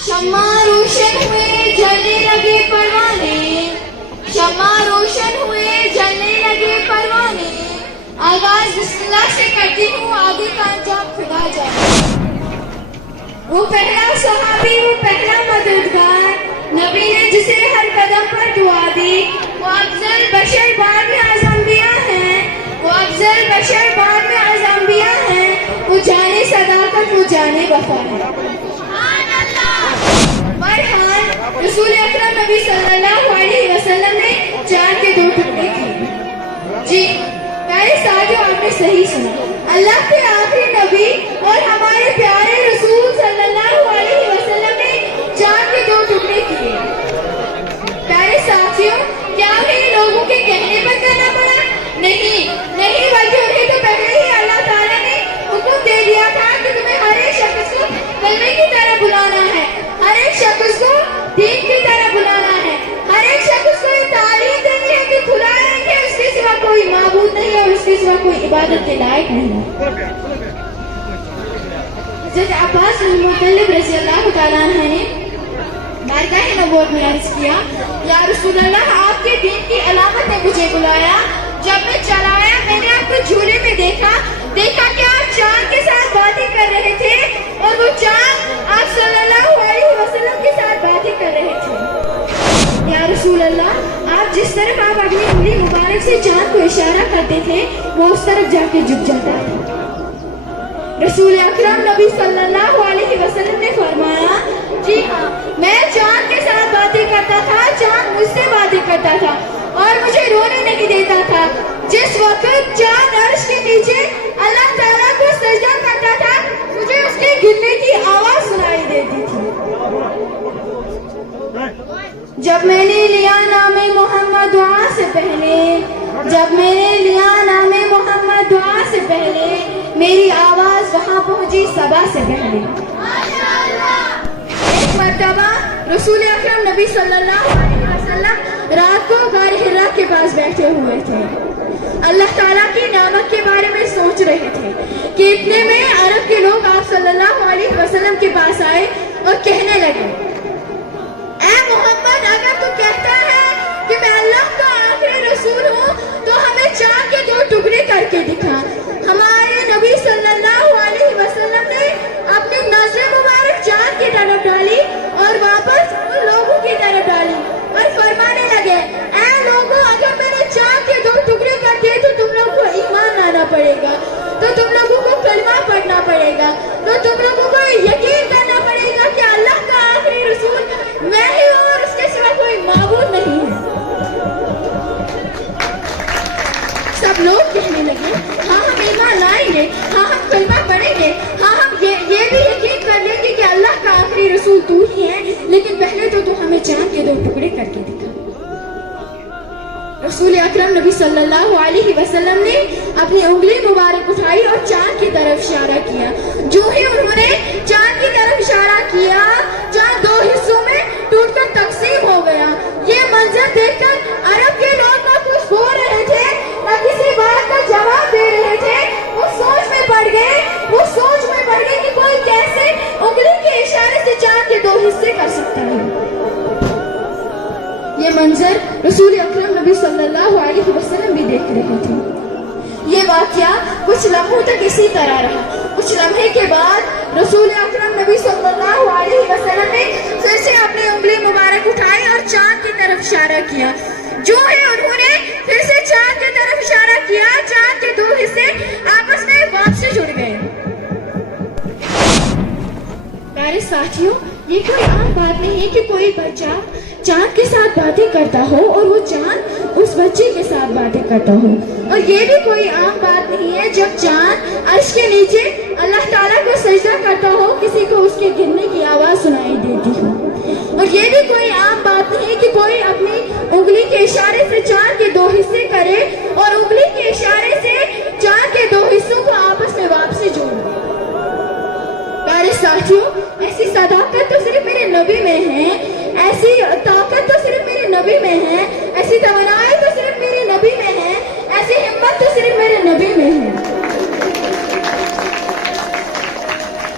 शम्मा रोशन हुए जलने लगे परवाने, शम्मा रोशन हुए जलने लगे परवाने। आगाज बिस्मिल्लाह से करती हूँ, आगे का अंजाम खुदा जाने। वो पहला सहाबी, वो पहला मददगार, नबी ने जिसे हर कदम पर दुआ दी। वो अफजल बशर बाद में अज़म्बिया हैं, वो अफजल बशर बाद में अज़म्बिया हैं। वो जाने सदाकत, वो जाने वफा है। बहरहाल रसूल अकरम नबी सल्लल्लाहु अलैहि वसल्लम ने चांद के दो टुकड़े किए। जी प्यारे साथियों, आपने सही सुना। अल्लाह के आखिरी नबी और हमारे प्यारे रसूल सल्लल्लाहु अलैहि वसल्लम ने चांद के दो टुकड़े किए। प्यारे साथियों, क्या उन्हें लोगों के कहने पर करना पड़ा? नहीं नहीं, बल्कि उन्हें तो पहले ही अल्लाह ताला ने हुक्म दे दिया था कि तुम्हें हर एक शख्स को कलमे की तरह बुलाना है, हर एक शख्स को दीन की तरह बुलाना है, हर एक शख्स को ये तालीम देनी है कि खुदा नहीं है, उसके सिवा कोई माबूद नहीं है और उसके सिवा कोई इबादत के लायक नहीं है। हज़रत अब्बास बिन मुत्तलिब रज़ी अल्लाह तआला अन्हु ने बारगाह नबूवत में अर्ज़ किया, या रसूल अल्लाह, आपके दीन की अलामत ने मुझे बुलाया। जब मैं चला आया, मैंने आपको झूले में देखा कि आप चांद के साथ बातें कर रहे थे और वो चांद आप सल्लल्लाहु अलैहि वसल्लम के साथ बातें कर रहे थे। या रसूल अल्लाह, आप जिस तरफ आप अपनी उंगली मुबारक से चांद को इशारा करते थे, वो उस तरफ जाके झुक जाता था। रसूल अकरम नबी सल्लल्लाहु अलैहि वसल्लम ने फरमाया, जी हाँ, मैं चांद के साथ बातें करता था, चांद मुझसे बातें करता था और मुझे रोने नहीं देता था। जिस वक्त चांद अर्श के नीचे अल्लाह ताला को सजदा करता था, मुझे उसके गिरने की आवाज सुनाई देती थी। जब मैंने लिया नामे मोहम्मद दुआ से पहले, जब मैंने लिया नामे मोहम्मद दुआ से पहले, मेरी आवाज वहां पहुंची सबा से पहले। एक मर्तबा रसूल अकरम नबी सल्लल्लाहु अलैहि वसल्लम रात को गार हिरा के पास बैठे हुए थे, अल्लाह ताला की नामत के बारे में सोच रहे थे कि इतने में अरब के लोग आप सल्लल्लाहु अलैहि वसल्लम के पास आए और कहने लगे, ऐ मोहम्मद, अगर तू कहता है कि मैं अल्लाह का आखिरी रसूल हूँ, तो हमें चांद के दो टुकड़े करके दिखा। हमारे नबी सल्लल्लाहु अलैहि वसल्लम ने अपनी नजर मुबारक चांद की तरफ डाली और वापस उन लोगों की तरफ डाली और फरमाने लगे, ऐ लोगों, अगर मैंने चांद के दो टुकड़े कर दिए तो तुम लोगों को ईमान लाना पड़ेगा, तो तुम लोगों को कलमा पढ़ना पड़ेगा, तो तुम लोगों को यकीन करना पड़ेगा कि अल्लाह का आखिरी रसूल मैं ही हूँ और उसके सिवा कोई माबूद नहीं है। सब लोग कहने लगे, हाँ हम ईमान लाएंगे, हाँ हम कलमा पढ़ेंगे, हाँ हम ये भी यकीन कर लेंगे कि अल्लाह का आखिरी रसूल तू ही है, लेकिन पहले तो तू हमें चांद के दो टुकड़े करके दिखा। रसूल अकरम नबी सल्लल्लाहु अलैहि वसल्लम ने अपनी उंगली मुबारक उठाई और चांद की तरफ इशारा किया। जो ही उन्होंने चांद की तरफ इशारा किया, चांद दो हिस्सों में टूटकर तकसीम हो गया। ये मंजर देखकर अरब के लोग ना कुछ बोल रहे थे, ना किसी बात का जवाब दे रहे थे। वो सोच में पड़ गए कि कोई कैसे उंगली के इशारे से चांद के दो हिस्से कर सकता है। ये मंजर रसूल अकरम नबी सल्लल्लाहु अलैहि वसल्लम भी देख रहे थे। ये वाकया कुछ लम्हों तक इसी तरह रहा। कुछ लम्हे के बाद रसूल अकरम नबी सल्लल्लाहु अलैहि वसल्लम ने फिर से अपनी उंगली मुबारक उठाई और चांद की तरफ इशारा किया। जो ही उन्होंने फिर से चांद की तरफ इशारा किया, चांद के दो हिस्से आपस में वापस जुड़ गए। प्यारे साथियों, ये कोई आम बात नहीं है कि कोई बच्चा चांद के साथ बातें करता हो और वो चांद उस बच्चे के साथ बातें करता हो। और ये भी कोई आम बात नहीं है जब चांद अर्श के नीचे अल्लाह ताला को सजदा करता हो, किसी को उसके गिरने की आवाज सुनाई देती हो। और ये भी कोई आम बात नहीं है कि कोई अपनी उंगली के इशारे से चांद के दो हिस्से करे और उंगली के इशारे से चांद के दो हिस्सों को आपस में वापसी जोड़ दे। प्यारे साथियों, ऐसी सदाकत तो सिर्फ मेरे नबी में है, ऐसी ताकत तो सिर्फ मेरे नबी में है, ऐसी तमन्नाएं तो सिर्फ मेरे नबी में है, ऐसी हिम्मत तो सिर्फ मेरे नबी में है।